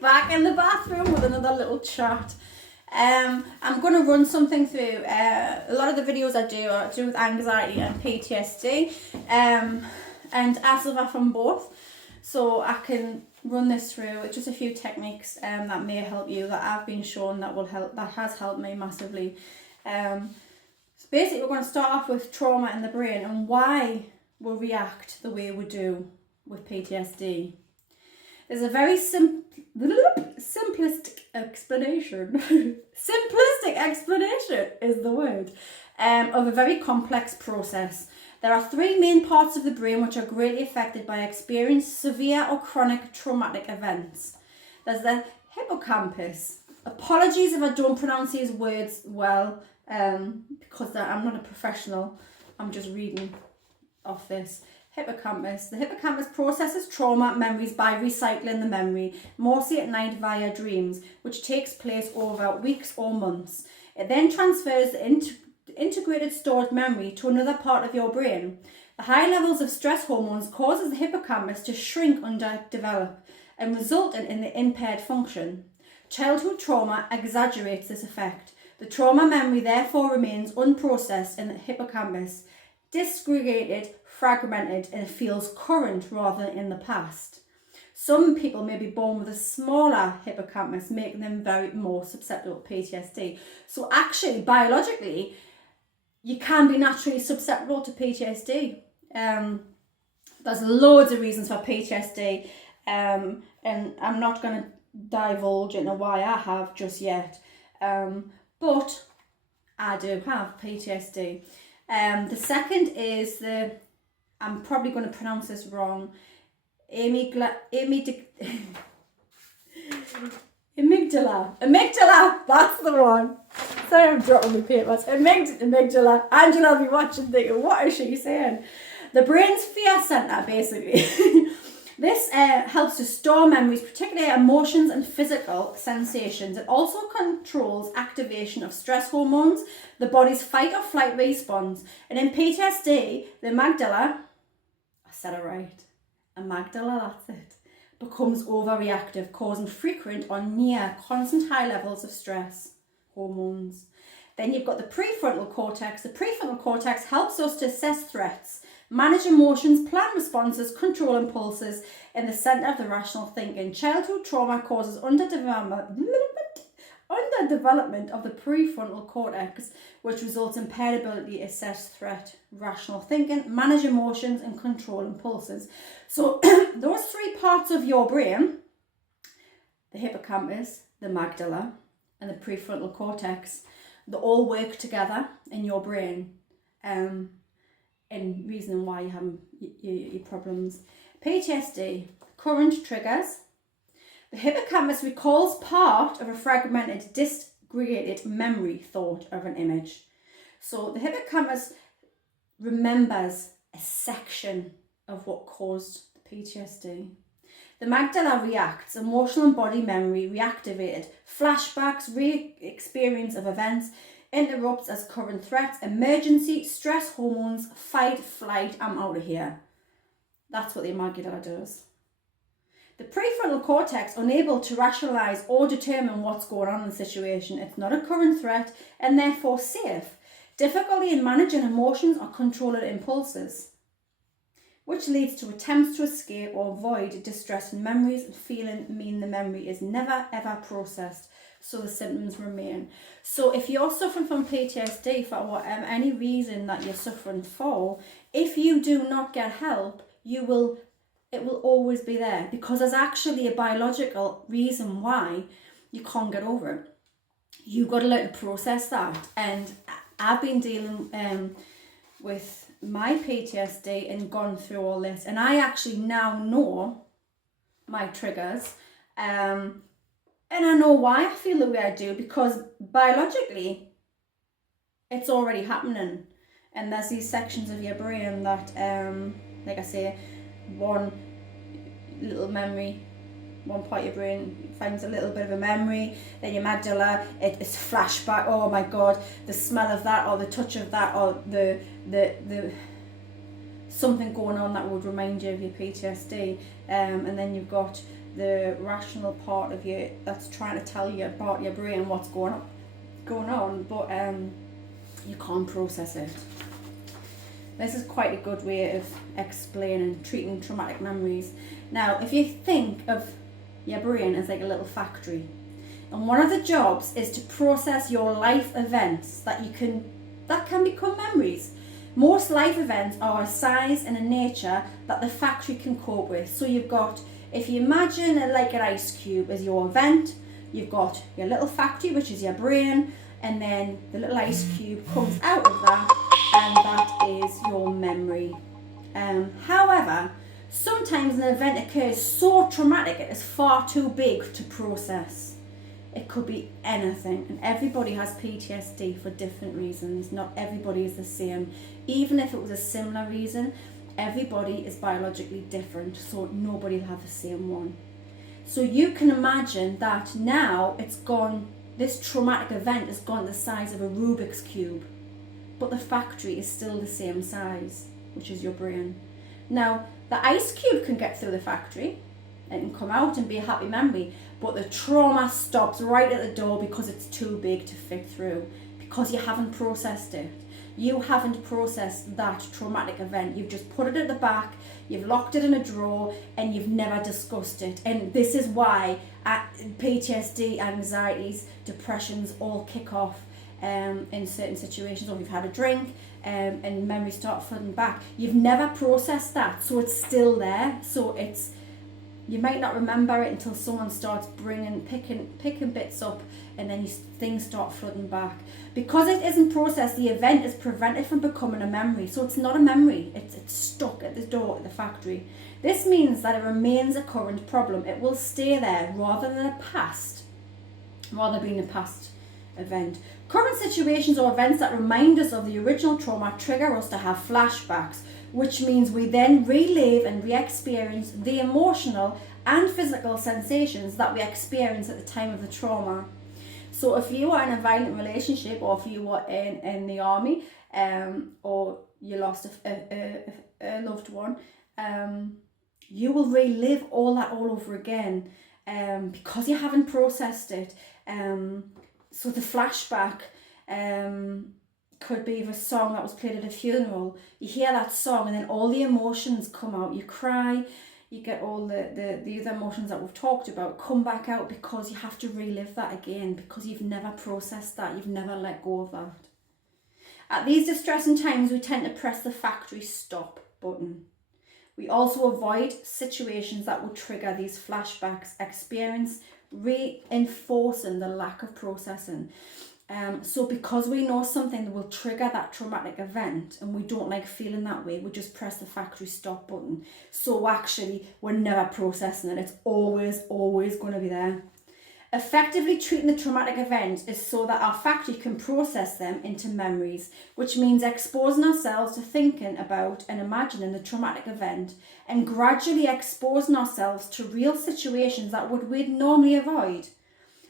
back in the bathroom with another little chat. I'm going to run something through. A lot of the videos I do are to do with anxiety and PTSD, and I suffer from both, so I can run this through with just a few techniques that may help you, that I've been shown that will help, that has helped me massively. So basically we're going to start off with trauma in the brain and why we react the way we do with PTSD. There's a very simplistic explanation. Simplistic explanation is the word, of a very complex process. There are three main parts of the brain which are greatly affected by experiencing severe or chronic traumatic events. There's the hippocampus. Apologies if I don't pronounce these words well, because I'm not a professional. I'm just reading off this. Hippocampus. The hippocampus processes trauma memories by recycling the memory, mostly at night via dreams, which takes place over weeks or months. It then transfers the integrated stored memory to another part of your brain. The high levels of stress hormones causes the hippocampus to shrink, underdevelop, and resulting in the impaired function. Childhood trauma exaggerates this effect. The trauma memory therefore remains unprocessed in the hippocampus, disgregated, fragmented, and it feels current rather than in the past. Some people may be born with a smaller hippocampus, making them very more susceptible to PTSD. So actually, biologically, you can be naturally susceptible to PTSD. There's loads of reasons for PTSD, and I'm not going to divulge into why I have just yet, but I do have PTSD. The second is I'm probably going to pronounce this wrong, amygdala, that's the one. Sorry, I'm dropping my papers. Amygdala. Angela will be watching thinking, what is she saying? The brain's fear centre, basically. This helps to store memories, particularly emotions and physical sensations. It also controls activation of stress hormones, the body's fight or flight response. And in PTSD, the amygdala, I said it right, amygdala, that's it, becomes overreactive, causing frequent or near constant high levels of stress hormones. Then you've got the prefrontal cortex. The prefrontal cortex helps us to assess threats, manage emotions, plan responses, control impulses in the centre of the rational thinking. Childhood trauma causes underdevelopment of the prefrontal cortex, which results in impaired ability to assess threat, rational thinking, manage emotions, and control impulses. So those three parts of your brain, the hippocampus, the amygdala, and the prefrontal cortex, they all work together in your brain, and reason why you have your problems. PTSD, current triggers. The hippocampus recalls part of a fragmented, disgregated memory thought of an image. So the hippocampus remembers a section of what caused the PTSD. The amygdala reacts, emotional and body memory reactivated, flashbacks, re-experience of events, interrupts as current threats, emergency, stress hormones, fight, flight, I'm out of here. That's what the amygdala does. The prefrontal cortex, unable to rationalise or determine what's going on in the situation. It's not a current threat and therefore safe. Difficulty in managing emotions or controlling impulses, which leads to attempts to escape or avoid distressing memories and feeling mean the memory is never ever processed, so the symptoms remain. So if you're suffering from PTSD for whatever any reason that you're suffering for, if you do not get help, it will always be there, because there's actually a biological reason why you can't get over it. You've got to learn to process that. And I've been dealing with my PTSD and gone through all this, and I actually now know my triggers, and I know why I feel the way I do, because biologically it's already happening, and there's these sections of your brain that like I say, one little memory, one part of your brain finds a little bit of a memory, then your amygdala, it's a flashback, oh my god, the smell of that, or the touch of that, or the something going on that would remind you of your PTSD, and then you've got the rational part of you that's trying to tell you about your brain what's going on, but you can't process it. This is quite a good way of explaining treating traumatic memories. Now, if you think of your brain as like a little factory, and one of the jobs is to process your life events that can become memories. Most life events are a size and a nature that the factory can cope with. So you've got, if you imagine like an ice cube as your event, you've got your little factory, which is your brain, and then the little ice cube comes out of that, and that is your memory. However, sometimes an event occurs so traumatic it is far too big to process. It could be anything, and everybody has PTSD for different reasons. Not everybody is the same. Even if it was a similar reason, everybody is biologically different, so nobody will have the same one. So you can imagine that now this traumatic event has gone the size of a Rubik's Cube, but the factory is still the same size, which is your brain. Now, the ice cube can get through the factory and come out and be a happy memory, but the trauma stops right at the door because it's too big to fit through, because you haven't processed it. You haven't processed that traumatic event. You've just put it at the back, you've locked it in a drawer, and you've never discussed it. And this is why PTSD, anxieties, depressions all kick off in certain situations, or you've had a drink and memories start flooding back. You've never processed that, so it's still there. So you might not remember it until someone starts picking bits up, and then things start flooding back. Because it isn't processed, the event is prevented from becoming a memory. So it's not a memory, it's stuck at the door at the factory. This means that it remains a current problem. It will stay there rather than being a past event. Current situations or events that remind us of the original trauma trigger us to have flashbacks, which means we then relive and re-experience the emotional and physical sensations that we experienced at the time of the trauma. So if you were in a violent relationship, or if you were in the army, or you lost a loved one, you will relive all that all over again, because you haven't processed it. So the flashback could be of a song that was played at a funeral. You hear that song and then all the emotions come out. You cry, you get all the other emotions that we've talked about come back out, because you have to relive that again, because you've never processed that, you've never let go of that. At these distressing times, we tend to press the factory stop button. We also avoid situations that would trigger these flashbacks, reinforcing the lack of processing. So because we know something that will trigger that traumatic event and we don't like feeling that way, we just press the factory stop button. So actually, we're never processing it. It's always going to be there. Effectively treating the traumatic event is so that our factory can process them into memories, which means exposing ourselves to thinking about and imagining the traumatic event, and gradually exposing ourselves to real situations that we'd normally avoid.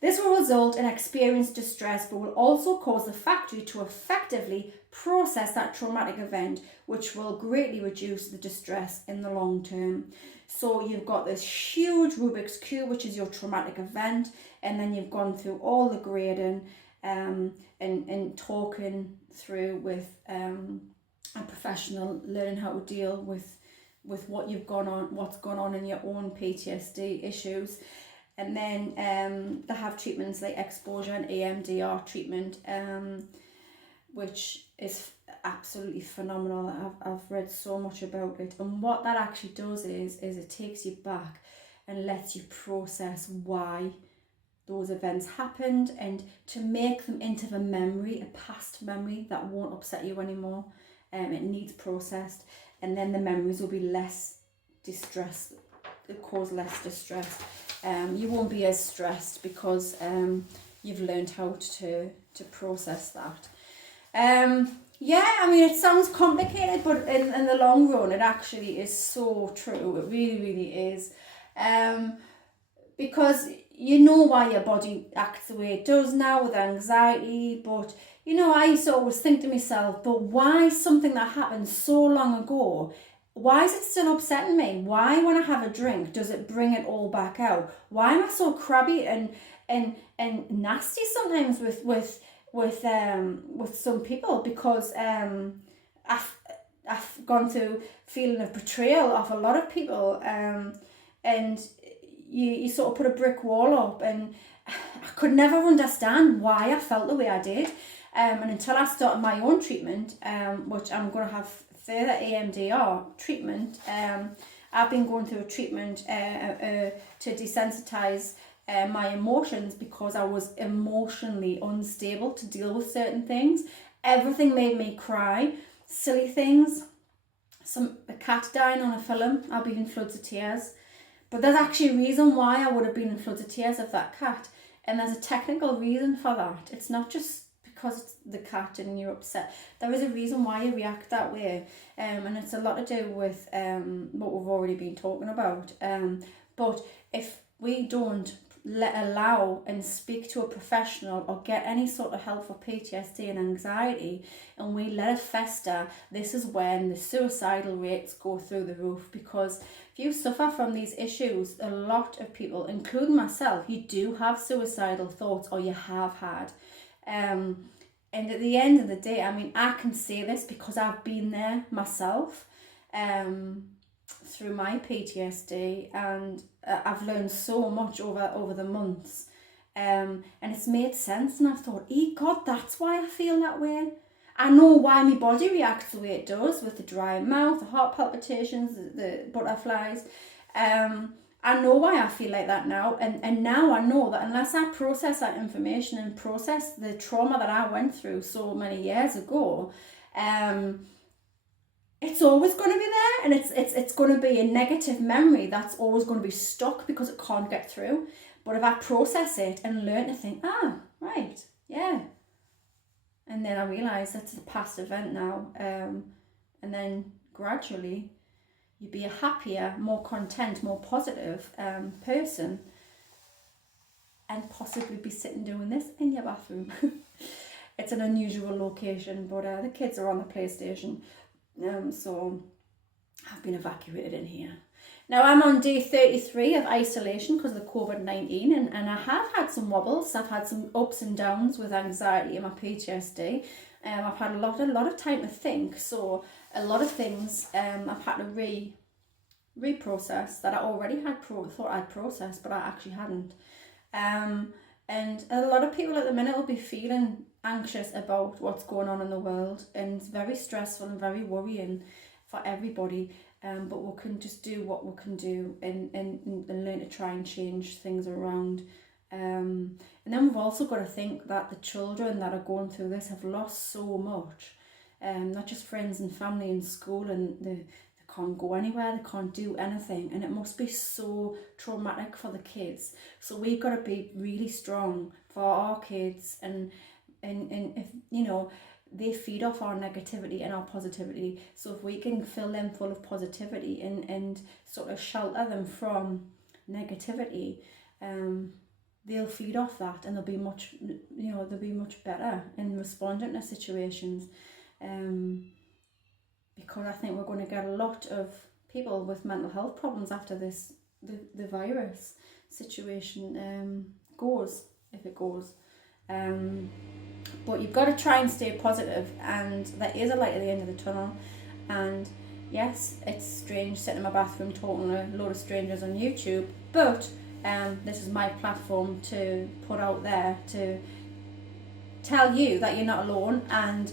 This will result in experienced distress, but will also cause the factory to effectively process that traumatic event, which will greatly reduce the distress in the long term. So you've got this huge Rubik's Cube, which is your traumatic event, and then you've gone through all the grading and talking through with a professional, learning how to deal with what's gone on in your own PTSD issues. And then they have treatments like exposure and EMDR treatment, which is absolutely phenomenal. I've read so much about it. And what that actually does is it takes you back and lets you process why those events happened, and to make them into the memory, a past memory that won't upset you anymore. It needs processed, and then the memories will be less distress. It cause less distress. You won't be as stressed because you've learned how to process that. Yeah, I mean, it sounds complicated, but in the long run, it actually is so true. It really, really is. Because you know why your body acts the way it does now with anxiety, but I used to always think to myself, but why something that happened so long ago why is it still upsetting me? Why, when I have a drink, does it bring it all back out? Why am I so crabby and nasty sometimes with some people? Because I've gone through feeling of betrayal of a lot of people, and you sort of put a brick wall up, and I could never understand why I felt the way I did, and until I started my own treatment, which I'm going to have further EMDR treatment. I've been going through a treatment to desensitize my emotions, because I was emotionally unstable to deal with certain things. Everything made me cry. Silly things. A cat dying on a film, I'll be in floods of tears. But there's actually a reason why I would have been in floods of tears of that cat. And there's a technical reason for that. It's not just because it's the cat and you're upset. There is a reason why you react that way. And it's a lot to do with what we've already been talking about. But if we don't allow and speak to a professional or get any sort of help for PTSD and anxiety, and we let it fester, this is when the suicidal rates go through the roof. Because if you suffer from these issues, a lot of people, including myself, you do have suicidal thoughts, or you have had. And at the end of the day, I mean, I can say this because I've been there myself, through my PTSD, and I've learned so much over the months, and it's made sense, and I've thought, God, that's why I feel that way. I know why my body reacts the way it does, with the dry mouth, the heart palpitations, the butterflies. I know why I feel like that now, and now I know that unless I process that information and process the trauma that I went through so many years ago, it's always going to be there, and it's going to be a negative memory that's always going to be stuck because it can't get through. But if I process it and learn to think, right, yeah, and then I realise that's the past event now, and then gradually you'd be a happier, more content, more positive person, and possibly be sitting doing this in your bathroom. It's an unusual location, but the kids are on the PlayStation, so I've been evacuated in here. Now I'm on day 33 of isolation because of the COVID-19, and I have had some wobbles. I've had some ups and downs with anxiety and my PTSD. I've had a lot of time to think, so a lot of things I've had to reprocess that I already had thought I'd processed, but I actually hadn't. And a lot of people at the minute will be feeling anxious about what's going on in the world, and it's very stressful and very worrying for everybody. But we can just do what we can do and learn to try and change things around. And then we've also got to think that the children that are going through this have lost so much. Not just friends and family and school, and they can't go anywhere, they can't do anything, and it must be so traumatic for the kids. So we've got to be really strong for our kids, and if they feed off our negativity and our positivity. So if we can fill them full of positivity and sort of shelter them from negativity, they'll feed off that, and they'll be much better in responding to situations. Because I think we're going to get a lot of people with mental health problems after this, the virus situation goes, if it goes. But you've got to try and stay positive, and there is a light at the end of the tunnel. And yes, it's strange sitting in my bathroom talking to a load of strangers on YouTube, but this is my platform to put out there to tell you that you're not alone, and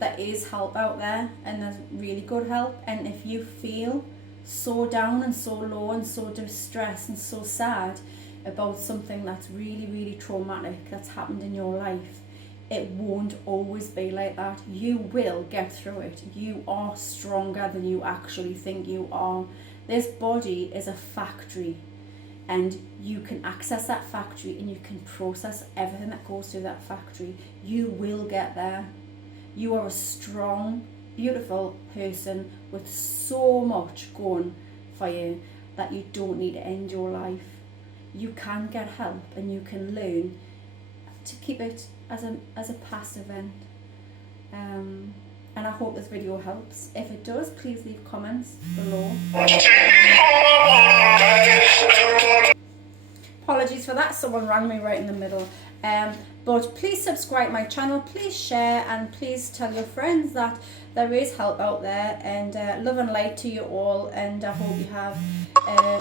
there is help out there, and there's really good help. And if you feel so down and so low and so distressed and so sad about something that's really, really traumatic that's happened in your life, it won't always be like that. You will get through it. You are stronger than you actually think you are. This body is a factory, and you can access that factory, and you can process everything that goes through that factory. You will get there. You are a strong, beautiful person with so much going for you that you don't need to end your life. You can get help, and you can learn to keep it as a past event. And and I hope this video helps. If it does, please leave comments below. Apologies for that, someone rang me right in the middle. But please subscribe my channel, please share, and please tell your friends that there is help out there, and love and light to you all, and I hope you have an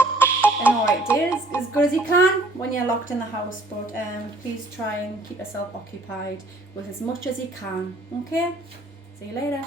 alright day, as good as you can when you're locked in the house, but please try and keep yourself occupied with as much as you can. Okay, see you later.